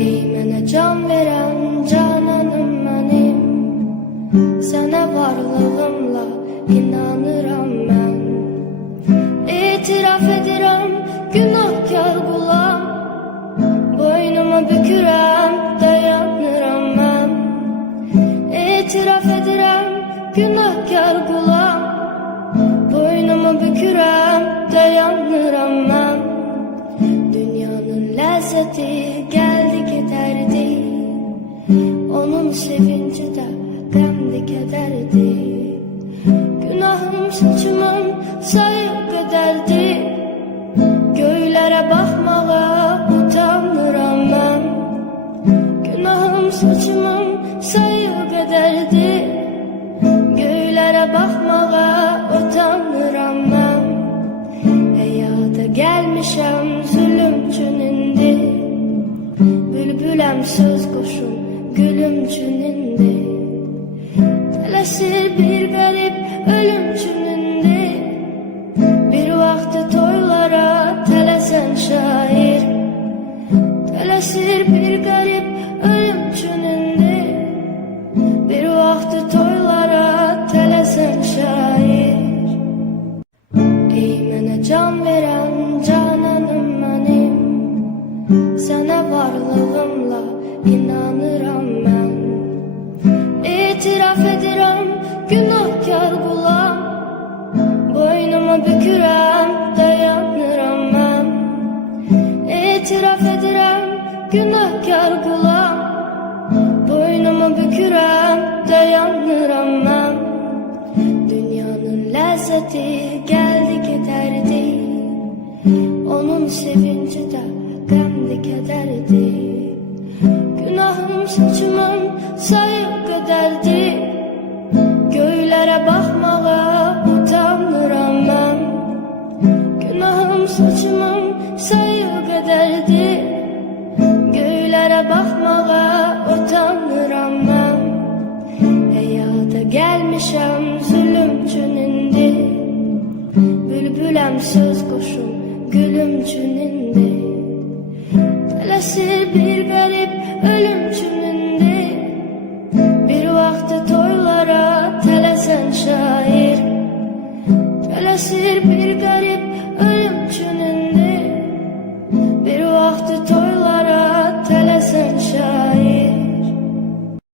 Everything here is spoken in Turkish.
Mənə can verən cananım mənim Sənə varlığımla inanıram mən İtiraf edirəm günahkar qulam Boynumu bükürəm dayanıram mən İtiraf edirəm günahkar qulam Boynumu bükürəm dayanıram mən Dünyanın lezzeti Onun sevinci de gamdi kederdi. Günahım suçumum sayıp ederdi Göylere bakmağa utanıram ben. Günahım suçumum sayıp ederdi Göylere bakmağa utanıram ben. Həyata gəlmişəm zülümçün indi. Bülbüləm söz qoşum gülümçün indi Tələsir bir qərib ölümçün indi Bir vaxtı toylara tələsən şair. Tələsir bir qərib ölümçün indi Bir vaxtı toylara tələsən şair. Ey mənə can verən varlığımla inanıram mən İtiraf edirəm günahkar qulam Boynumu bükürəm dayanıram mən İtiraf edirəm günahkar qulam Boynumu bükürəm dayanıram mən Dünyanın lezzeti geldi giderdi. Onun sevinci de Göylere bakmağa utanıram ben Günahım suçumum sayıp ederdi Göylere bakmağa utanıram ben Həyata gəlmişəm zülümçün indi Bülbüləm söz qoşum gülümçün indi sirve